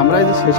আমরা এই যে শেষ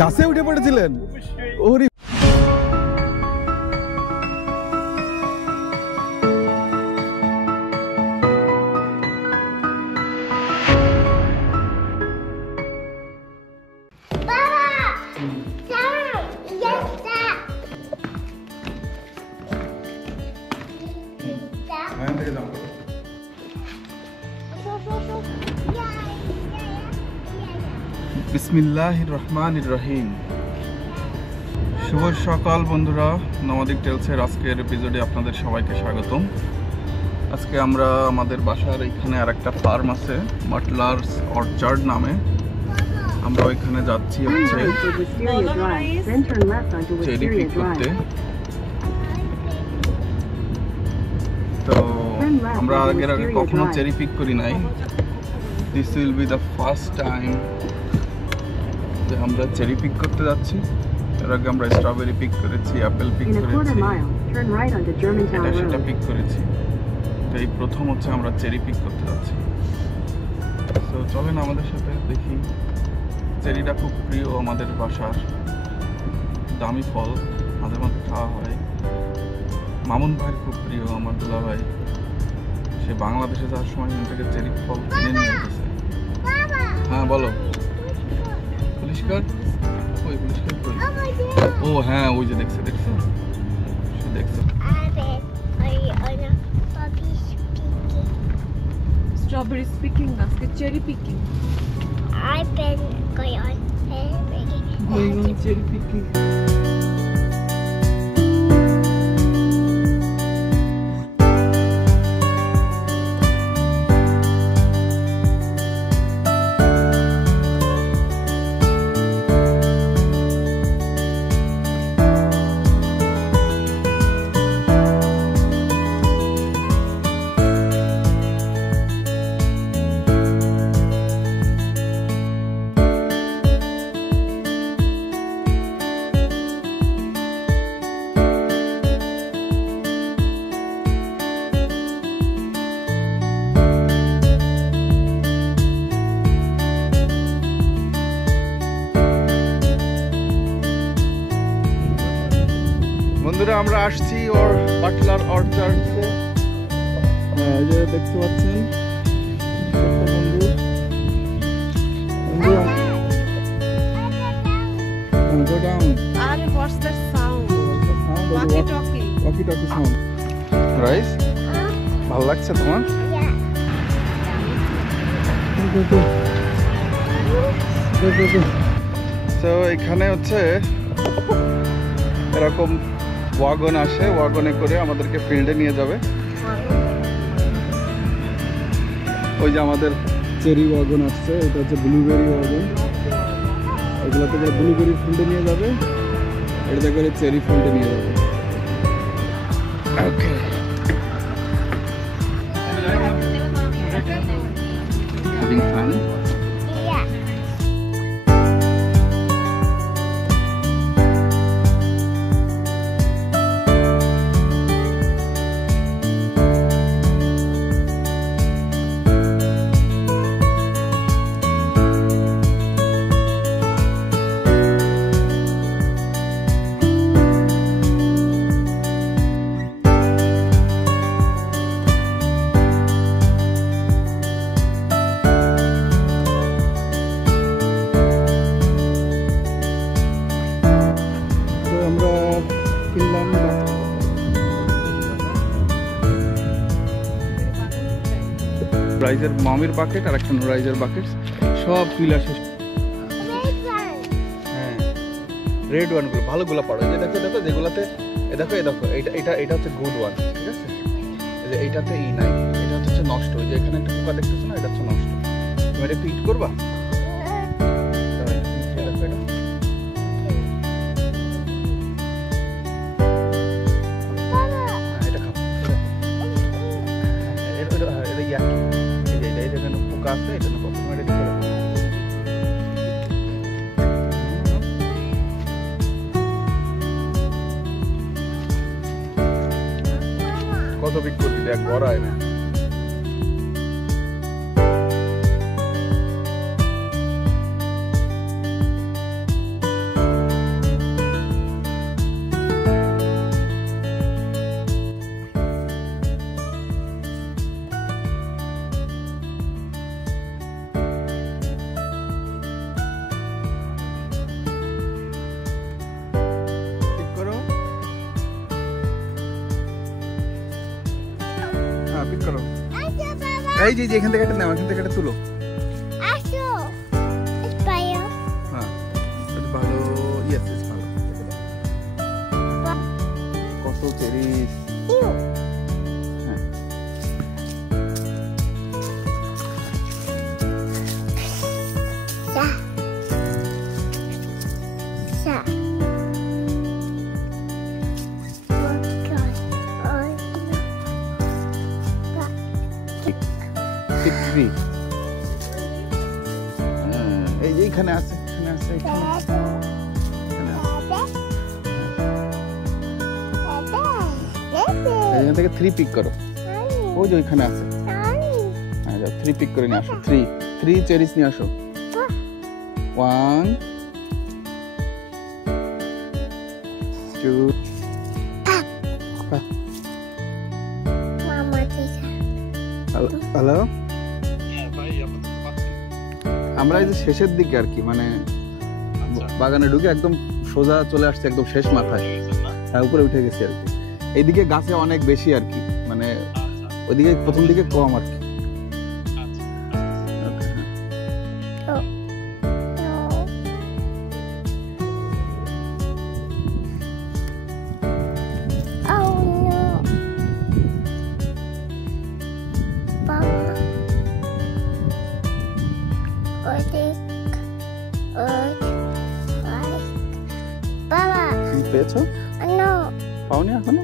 গাছে উঠে পড়েছিলেন? ওরে বিসমিল্লাহির রহমানির রহিম। শুভ সকাল বন্ধুরা, নমাদিক টেলসের আজকের এপিসোডে আপনাদের সবাইকে স্বাগতম। আজকে আমরা আমাদের বাসার এখানে আর একটা ফার্ম আছে বাটলার্স অর্চার্ড নামে, আমরা ওইখানে যাচ্ছি হচ্ছে চেরি পিক করতে। তো আমরা আগের আগে কখনো চেরি পিক করি নাই, this will be the first time যে আমরা চেরি পিক করতে যাচ্ছি। এর আগে আমরা স্ট্রবেরি পিক করেছি, অ্যাপেল পিক করেছি, এটা সেটা পিক করেছি, তো এই প্রথম হচ্ছে আমরা চেরি পিক করতে যাচ্ছি। তো চলেন আমাদের সাথে দেখি। চেরিটা খুব প্রিয় আমাদের বাসার, দামি ফল, মাঝে মাঝে খাওয়া হয়। মামুন ভাই খুব প্রিয়, আমার দুলা ভাই, সে বাংলাদেশে যাওয়ার সময় থেকে চেরি ফল কিনে নিয়ে গেছে। হ্যাঁ বলো। পুলিশকার ওই পুলিশকার কই? ও হ্যাঁ, ওই যে দেখছে দেখছে সে দেখছে। Strawberry picking, আজকে cherry picking. I've been going on cherry picking. বন্ধুরা আমরা আসছি ওর বাটলার অর্চার্ডসে। এই যে দেখতে পাচ্ছেন Go down. What's that sound? Walkie-talkie. Walkie-talkie sound. Rice? ভালো লাগছে তোমার? তো এখানে হচ্ছে এরকম ওয়াগন আসে, ওয়াগনে করে আমাদেরকে ফিল্ডে নিয়ে যাবে। ওই যে আমাদের চেরি ওয়াগন আসছে, এটা হচ্ছে ব্লুবেরি ওয়াগন, এগুলোতে করে ব্লুবেরি ফিল্ডে নিয়ে যাবে, এটাতে করে চেরি ফিল্ডে নিয়ে যাবে। ওকে, হ্যাভিং ফান। রাইজের মামির বাকেট আর একটা রাইজের বাকেট সব পিলা শেষ। হ্যাঁ, রেড ওয়ানগুলো ভালোগুলো পাড়ো। যে দেখো দেখো যেগুলোতে দেখো দেখো এটা হচ্ছে গুড ওয়ান, ঠিক আছে? যে এইটাতে ই নাই, এটা হচ্ছে নষ্ট। যে এখানে একটা পোকা দেখতেছো না, এটা হচ্ছে নষ্ট। তুমি এটা একটু ইট করবা? এটা খাও, এটা আছে, এটা না কত মেরে দিতে হবে। কত পিক করবি দেখ, গড়ায় না। এই যে এখান থেকে নাও, এখান থেকে তুলো। আসো স্পাইও হ্যাঁ এটা ভালো, ইয়েস ইস ভালো। কত চেরি। ইউ হ্যাঁ সা সা এই যে এখানে আছে, এখানে আছে, এখানে আছে। এখান থেকে 3 পিক করো। ওই যে ওইখানে আছে। হ্যাঁ যাও 3 পিক করে নিয়ে আসো। 3 চেরিস নিয়ে আসো। 1 2 মামা ঠিক হ্যালো। আমরা এই যে শেষের দিকে আর কি, মানে বাগানে ঢুকে একদম সোজা চলে আসছে, একদম শেষ মাথায়। হ্যাঁ উপরে উঠে গেছি আর কি। এইদিকে গাছে অনেক বেশি আর কি, মানে ওইদিকে প্রথম দিকে কম আর কি। পেয়েছো? পাওনি এখনো?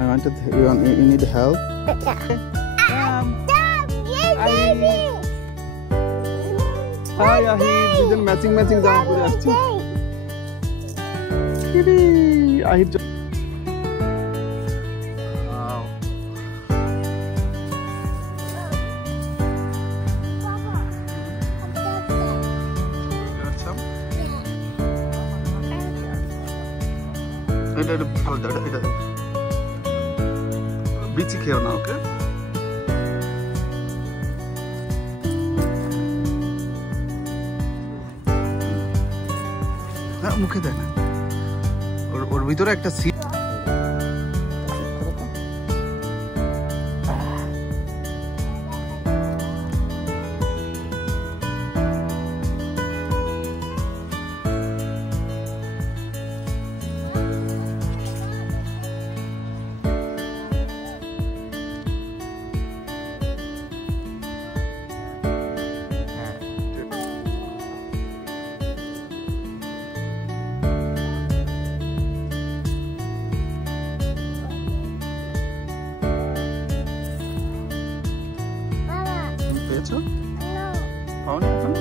I wanted you need help? Hi Ahid, দুজন ম্যাচিং জামা পরে আসছি। কিরে আহিদ এটা ভালো দাও, এটা বিচি খেও না, ওকে? হ্যাঁ মুখে দেয় না, ওর ভিতরে একটা সিট। পেয়েছো? পাওনি এখনো?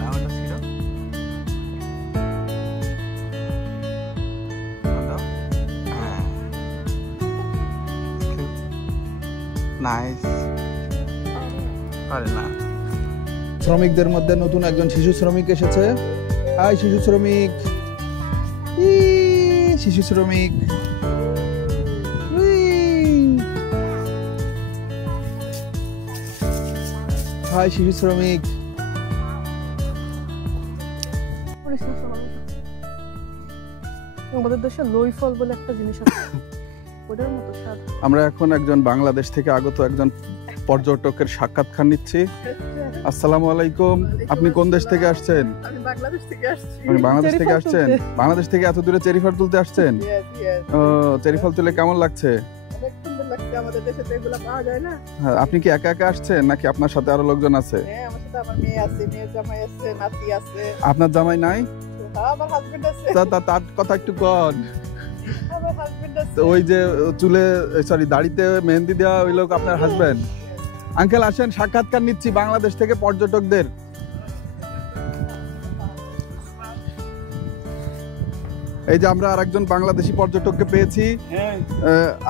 নাও এটা ছিল। নাইস। আরে না, শ্রমিকদের মধ্যে নতুন একজন শিশু শ্রমিক এসেছে। হাই শিশু শ্রমিক। শিশু শ্রমিক। হাই শিশু শ্রমিক। আমাদের দেশে লই ফল বলে একটা জিনিস আছে, ওটার মতো স্বাদ। আমরা এখন একজন বাংলাদেশ থেকে আগত একজন পর্যটকের সাক্ষাৎকার নিচ্ছি। আসসালামু আলাইকুম, আপনি কোন দেশ থেকে আসছেন? আমি বাংলাদেশ থেকে আসছি। আপনি বাংলাদেশ থেকে আসছেন? বাংলাদেশ থেকে এত দূরে চেরি ফল তুলতে আসছেন? ও, চেরি ফল তুলে কেমন লাগছে? অনেক সুন্দর লাগছে, আমাদের দেশে তো এগুলো পাওয়া যায় না। হ্যাঁ, আপনি কি একা একা আসছেন নাকি আপনার সাথে আরো লোকজন আছে? হ্যাঁ, আমার সাথে আমার মেয়ে আছে, মেয়ের জামাই আছে, নাতি আছে। আপনার জামাই নাই? আমার হাজবেন্ড আছে, তার কথা একটু কর। আমার হাজবেন্ড আছে। তো ওই যে চুলে সরি দাড়িতে মেহেন্দি দেওয়া ওই লোক আপনার হাজবেন্ড। আঙ্কেল আসেন, সাক্ষাৎকার নিচ্ছি বাংলাদেশ থেকে পর্যটকদের। এই যে আমরা আরেকজন বাংলাদেশি পর্যটককে পেয়েছি।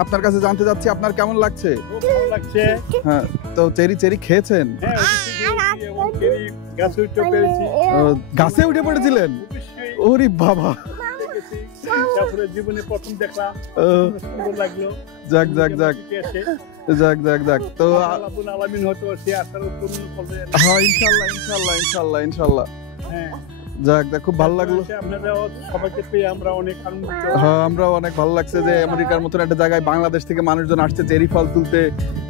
আপনার কাছে জানতে চাচ্ছি আপনার কেমন লাগছে? হ্যাঁ, তো চেরি খেয়েছেন? গাছে উঠে পড়েছিলেন? ওরে বাবা, জীবনে প্রথম দেখলাম, সুন্দর লাগলো। যাক যাক যাক যাক যাক যাক। তো আলামিন হয়তো সে আশার পূর্ণ করবে। হ্যাঁ, ইনশাআল্লাহ ইনশাআল্লাহ ইনশাআল্লাহ ইনশাআল্লাহ। হ্যাঁ, যাক যাক, খুব ভালো লাগলো। আপনারা সবাইকে পেয়ে আমরা অনেক আনন্দিত। হ্যাঁ, আমরাও অনেক ভালো লাগছে যে আমেরিকার মতন একটা জায়গায় বাংলাদেশ থেকে মানুষজন আসছে চেরি ফল তুলতে।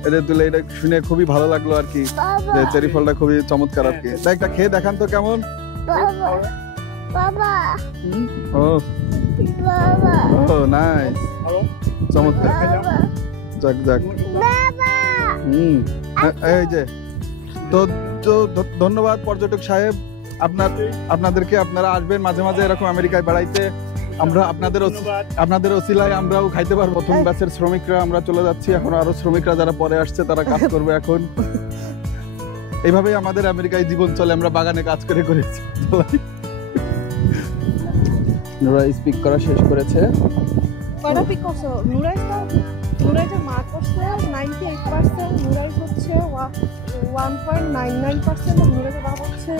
এটা তুলে এটা শুনে খুবই ভালো লাগলো আর কি, যে চেরি ফলটা খুবই চমৎকার আর কি। তাই একটা খেয়ে দেখান তো কেমন। বাবা বাবা ও বাবা ও নাইস, চমৎকার। যাক যাক। বাবা এই যে তো ধন্যবাদ পর্যটক সাহেব, আপনাদেরকে। আপনারা আসবেন মাঝে মাঝে এরকম আমেরিকায় বেড়াইতে। আমরা আপনাদের ওসিলায় আমরাও খাইতে পারবো। প্রথম ব্যাচের শ্রমিকরা আমরা চলে যাচ্ছি, এখন আরো শ্রমিকরা যারা পরে আসছে তারা কাজ করবে এখন। এইভাবেই আমাদের আমেরিকায় জীবন চলে, আমরা বাগানে কাজ করে করেছি। নুরা স্পিক করা শেষ করেছে। কয়টা পিক করছো? নুরাইজের মার্ক করছে 98%, নুরাইজ হচ্ছে 1.99%, আর নুরাইজের বাবা হচ্ছে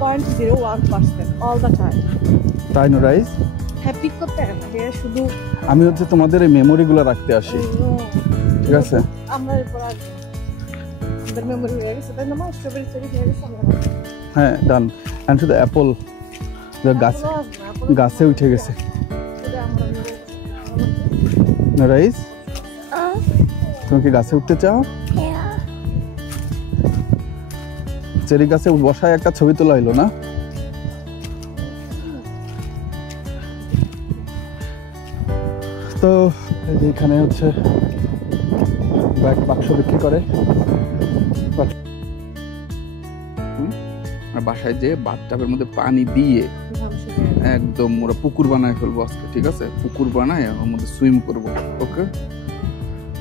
0.01% অল দ্য টাইম। তাই নুরাইজ? হ্যাঁ, পিক করতে হয় না, শুধু আমি হচ্ছে তোমাদের এই মেমোরিগুলো রাখতে আসি, ঠিক আছে? আমরা এরপর আসবো, আমাদের মেমোরি হয়ে গেছে, তাই না? মা স্ট্রবেরি চেরি হয়ে গেছে, আমরা হ্যাঁ ডান। এন্ড শুধু অ্যাপল গাছে উঠে গেছে। নুরাইজ, তুমি কি গাছে উঠতে চাও? চেরি গাছে বসায় একটা ছবি তোলা হইলো না? তো এখানে হচ্ছে বাক্স বিক্রি করে। বাসায় যে বাথটাবের মধ্যে পানি দিয়ে একদম ওরা পুকুর বানায় ফেলবো আজকে, ঠিক আছে? পুকুর বানায় ওর মধ্যে সুইম করবো। ওকে,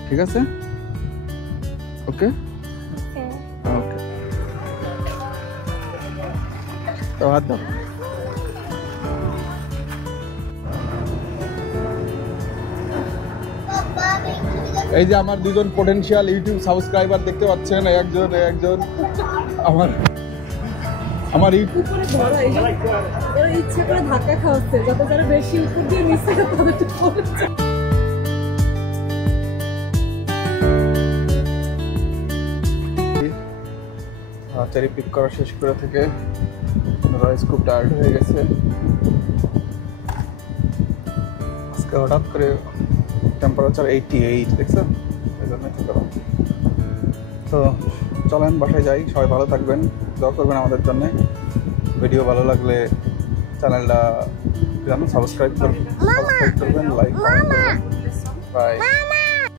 ঠিক আছে? ওকে ওকে, তো হাত দাও। এই যে আমার দুজন পটেনশিয়াল ইউটিউব সাবস্ক্রাইবার দেখতে পাচ্ছেন, একজন আমার উপরে ধরা, এরা ইচ্ছে করে ধাক্কা খাওয়াচ্ছে যাতে যারা বেশি উপর দিয়ে নিচে তাদের পড়ে যায়। চেরি পিক করা শেষ করে থেকে রাইস খুব টায়ার্ড হয়ে গেছে আজকে। হঠাৎ করে টেম্পারেচার 88 দেখছেন, এই জন্য তো চলেন বাসায় যাই। সবাই ভালো থাকবেন, দোয়া করবেন আমাদের জন্য। ভিডিও ভালো লাগলে চ্যানেলটা সাবস্ক্রাইব করবেন, লাইক করবেন। বাই।